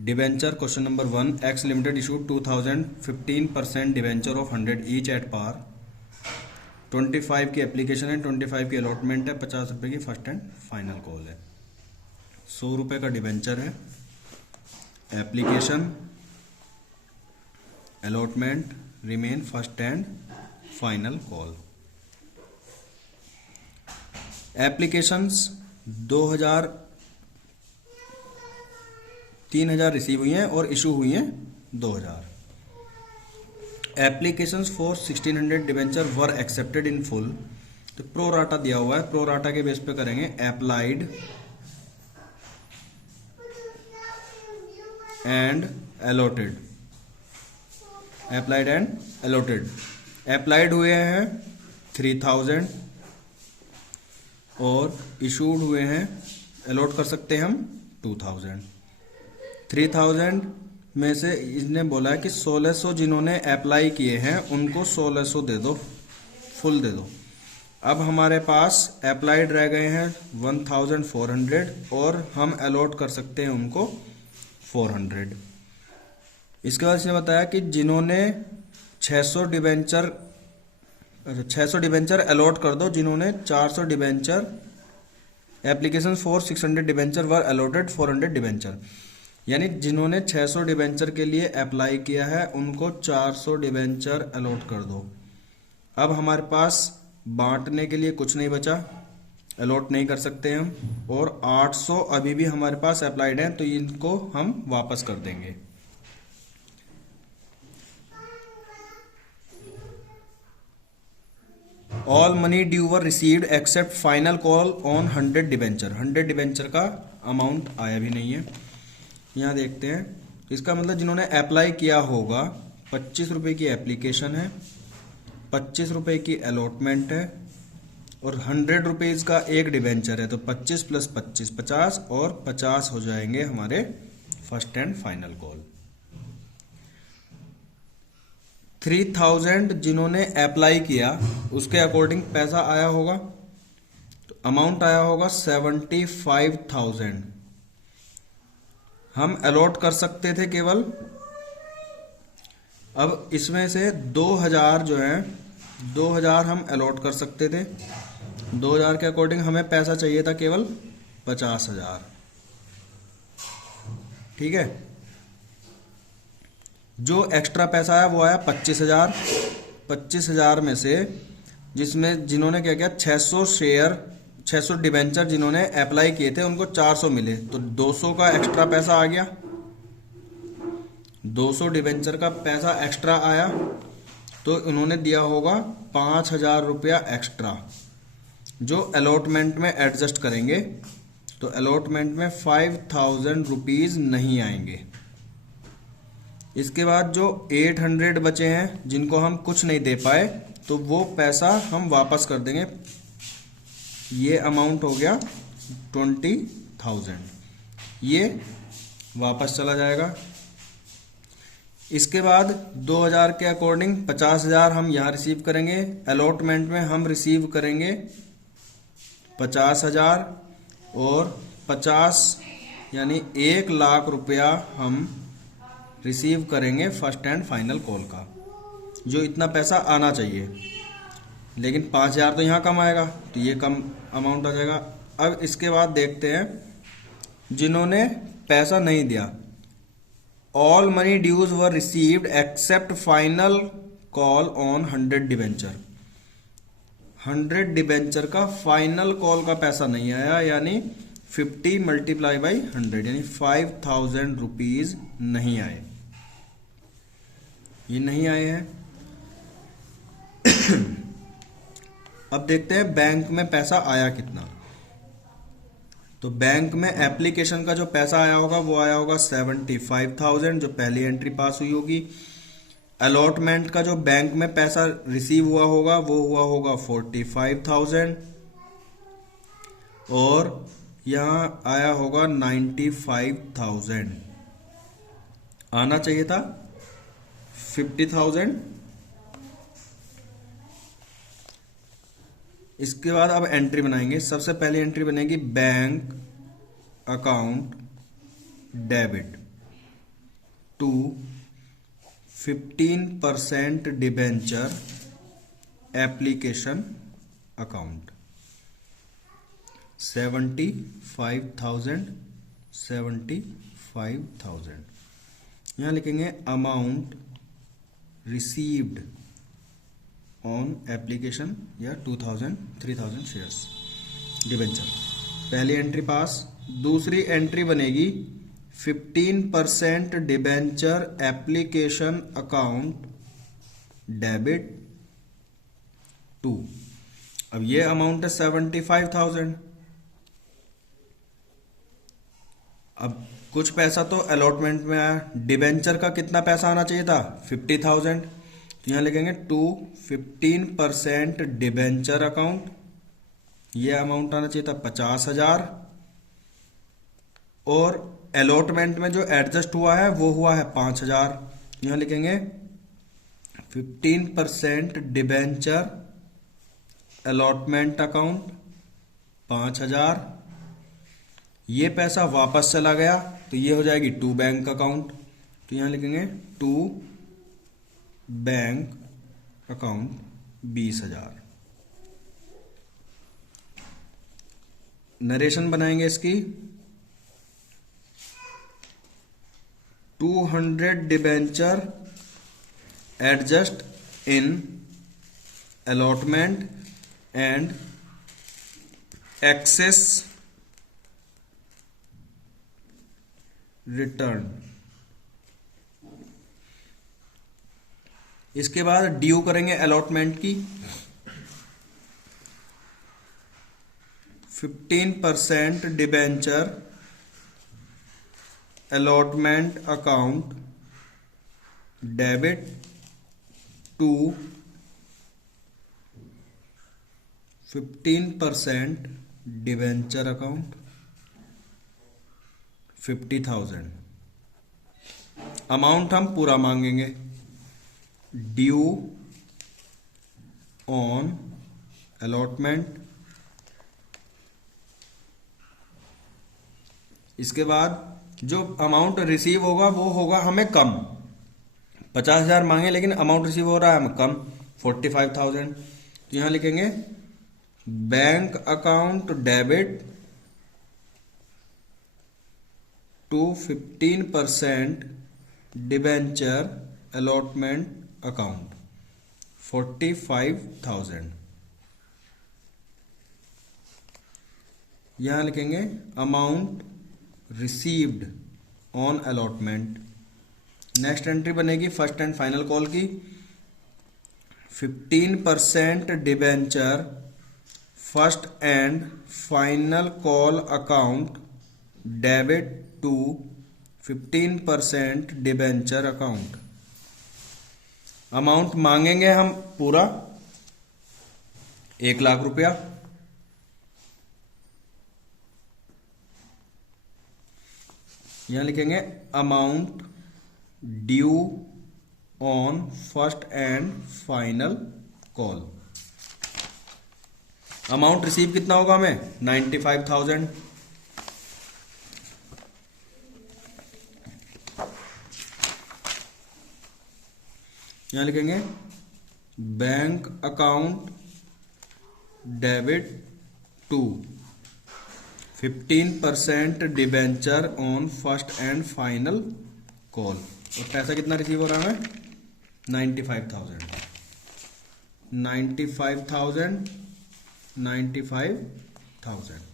Debenture question number 1 x limited issued 2015% debenture of 100 each at par. 25 की application है, 25 की allotment है, 50 रुपये की फर्स्ट एंड फाइनल कॉल है। 100 रुपये का डिबेंचर है, application, allotment, remain, first and final call. Applications 3000 receive हुई हैं और इशू हुई हैं 2000। Applications for 1600 debenture were accepted in full. तो प्रो राटा दिया हुआ है, प्रो राटा के बेस पे करेंगे applied and allotted. Applied and allotted. Applied हुए हैं 3000 और इशूड हुए हैं, अलॉट कर सकते हैं हम 2000। 3000 में से इसने बोला है कि 1600 जिन्होंने अप्लाई किए हैं उनको 1600 दे दो, फुल दे दो। अब हमारे पास अप्लाइड रह गए हैं 1400 और हम अलॉट कर सकते हैं उनको 400। इसके बाद इसने बताया कि जिन्होंने 600 डिबेंचर अलॉट कर दो, जिन्होंने 400 debenture application for 600 debenture were allotted 400 debenture. यानी जिन्होंने 600 डिबेंचर के लिए अप्लाई किया है उनको 400 डिबेंचर अलॉट कर दो। अब हमारे पास बांटने के लिए कुछ नहीं बचा, अलॉट नहीं कर सकते हम, और 800 अभी भी हमारे पास अप्लाइड हैं तो इनको हम वापस कर देंगे। All money due were received except final call on 100 debenture. 100 debenture का अमाउंट आया भी नहीं है। यहाँ देखते हैं, इसका मतलब जिन्होंने अप्लाई किया होगा 25 रुपये की एप्लीकेशन है, 25 रुपये की अलॉटमेंट है और 100 रुपीज़ का एक डिबेंचर है, तो 25 + 25 50 और 50 हो जाएंगे हमारे फर्स्ट एंड फाइनल कॉल। 3000 जिन्होंने अप्लाई किया उसके अकॉर्डिंग पैसा आया होगा, तो अमाउंट आया होगा 75,000। हम अलॉट कर सकते थे केवल, अब इसमें से 2000 जो है 2000 हम अलॉट कर सकते थे। 2000 के अकॉर्डिंग हमें पैसा चाहिए था केवल 50,000। ठीक है, जो एक्स्ट्रा पैसा आया वो आया 25,000। 25,000 में से जिसमें जिन्होंने क्या किया 600 डिबेंचर जिन्होंने अप्लाई किए थे उनको 400 मिले, तो 200 का एक्स्ट्रा पैसा आ गया। 200 डिबेंचर का पैसा एक्स्ट्रा आया तो उन्होंने दिया होगा 5,000 रुपया एक्स्ट्रा, जो अलॉटमेंट में एडजस्ट करेंगे। तो अलॉटमेंट में 5,000 रुपीज नहीं आएंगे। इसके बाद जो 800 बचे हैं जिनको हम कुछ नहीं दे पाए तो वो पैसा हम वापस कर देंगे। ये अमाउंट हो गया 20,000, ये वापस चला जाएगा। इसके बाद 2000 के अकॉर्डिंग 50,000 हम यहाँ रिसीव करेंगे, अलॉटमेंट में हम रिसीव करेंगे 50,000 और 50 यानी 1,00,000 रुपया हम रिसीव करेंगे फर्स्ट एंड फाइनल कॉल का, जो इतना पैसा आना चाहिए। लेकिन 5,000 तो यहाँ कम आएगा तो ये कम अमाउंट आ जाएगा। अब इसके बाद देखते हैं जिन्होंने पैसा नहीं दिया। All money dues were received except final call on 100 debenture. 100 debenture का फाइनल कॉल का पैसा नहीं आया, यानी 50 × 100 यानी 5,000 रुपीज नहीं आए, ये नहीं आए हैं। अब देखते हैं बैंक में पैसा आया कितना। तो बैंक में एप्लीकेशन का जो पैसा आया होगा वो आया होगा 75,000, जो पहली एंट्री पास हुई होगी। अलॉटमेंट का जो बैंक में पैसा रिसीव हुआ होगा वो हुआ होगा 45,000 और यहाँ आया होगा 95,000। आना चाहिए था 50,000। इसके बाद अब एंट्री बनाएंगे। सबसे पहली एंट्री बनेगी bank account debit. To 15% debenture application account 75,000 यहाँ लिखेंगे अमाउंट रिसीव्ड ऑन एप्लीकेशन या 2,000-3,000 शेयर्स डिबेंचर। पहली एंट्री पास। दूसरी एंट्री बनेगी 15% debenture application account debit to. अब ये अमाउंट है 75,000। अब कुछ पैसा तो अलॉटमेंट में आया, डिबेंचर का कितना पैसा आना चाहिए था 50,000, तो यहां लिखेंगे टू 15% डिबेंचर अकाउंट, ये अमाउंट आना चाहिए था 50,000, और अलॉटमेंट में जो एडजस्ट हुआ है वो हुआ है 5,000, यहां लिखेंगे 15% डिबेंचर अलॉटमेंट अकाउंट 5,000। ये पैसा वापस चला गया तो ये हो जाएगी टू बैंक अकाउंट, तो यहां लिखेंगे टू बैंक अकाउंट 20,000। नरेशन बनाएंगे इसकी। 200 debenture adjust in allotment and excess return. इसके बाद ड्यू करेंगे अलॉटमेंट की। 15% debenture allotment account debit to 15% debenture account 50,000। Amount हम पूरा मांगेंगे, ड्यू ऑन अलॉटमेंट। इसके बाद जो अमाउंट रिसीव होगा वो होगा हमें कम, 50,000 मांगे लेकिन अमाउंट रिसीव हो रहा है हमें कम 45,000, तो यहां लिखेंगे bank account debit to 15% debenture allotment account 45,000। यहां लिखेंगे amount received on allotment. Next entry बनेगी फर्स्ट एंड फाइनल कॉल की। 15% debenture first and final call account debit to 15% debenture account. Amount मांगेंगे हम पूरा 1,00,000 रुपया। यहां लिखेंगे amount due on first and final call. Amount receive कितना होगा हमें 95,000। यहां लिखेंगे bank account debit to 15% debenture on first and final call. और पैसा कितना रिसीव हो रहा है 95,000।